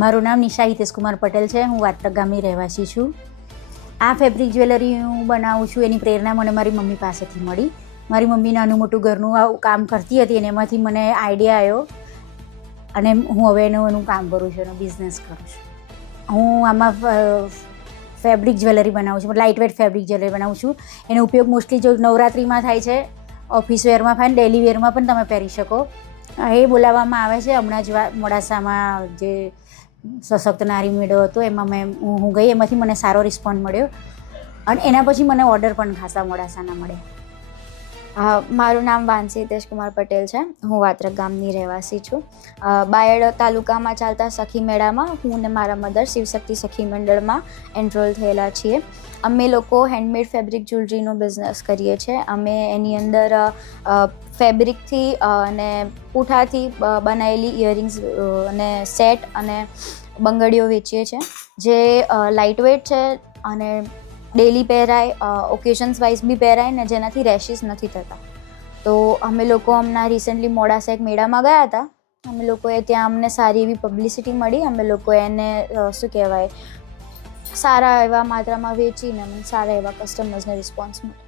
મારું નામ નિશા હિતેશકુમાર પટેલ છે. હું વાત્રક ગામની રહેવાસી છું. આ ફેબ્રિક જ્વેલરી હું બનાવું છું એની પ્રેરણા મને મારી મમ્મી પાસેથી મળી. મારી મમ્મી નાનું મોટું ઘરનું આવું કામ કરતી હતી અને એમાંથી મને આઈડિયા આવ્યો અને હું હવે એનું કામ કરું છું, એનો બિઝનેસ કરું છું. હું આમાં ફેબ્રિક જ્વેલરી બનાવું છું, લાઇટ વેટ ફેબ્રિક જ્વેલરી બનાવું છું. એનો ઉપયોગ મોસ્ટલી જો નવરાત્રિમાં થાય છે, ઓફિસ વેરમાં થાય, ડેલી વેરમાં પણ તમે પહેરી શકો. એ બોલાવવામાં આવે છે. હમણાં જ મોડાસામાં જે સશક્ત નારી મેળો હતો એમાં હું ગઈ, એમાંથી મને સારો રિસ્પોન્સ મળ્યો અને એના પછી મને ઓર્ડર પણ ખાસા મોડાસાના મળ્યા. મારું નામ વાંસી હિતેશકુમાર પટેલ છે. હું વાત્રક ગામની રહેવાસી છું. બાયડ તાલુકામાં ચાલતા સખી મેળામાં હું અને મારા મધર શિવશક્તિ સખી મંડળમાં એનરોલ થયેલા છીએ. અમે લોકો હેન્ડમેડ ફેબ્રિક જ્વેલરીનો બિઝનેસ કરીએ છીએ. અમે એની અંદર ફેબ્રિકથી અને પૂઠાથી બનાવેલી ઇયરિંગ્સ અને સેટ અને બંગડીઓ વેચીએ છીએ, જે લાઇટ વેટ છે અને ડેલી પહેરાય, ઓકેશન્સ વાઇઝ બી પહેરાય ને જેનાથી રેશિસ નથી થતા. તો અમે લોકો હમણાં રિસેન્ટલી મોડાસા એક મેળામાં ગયા હતા. અમે લોકોએ ત્યાં અમને સારી એવી પબ્લિસિટી મળી. અમે લોકો એને શું કહેવાય, સારા એવા માત્રામાં વેચીને અમને સારા એવા કસ્ટમર્સને રિસ્પોન્સ મળ્યો.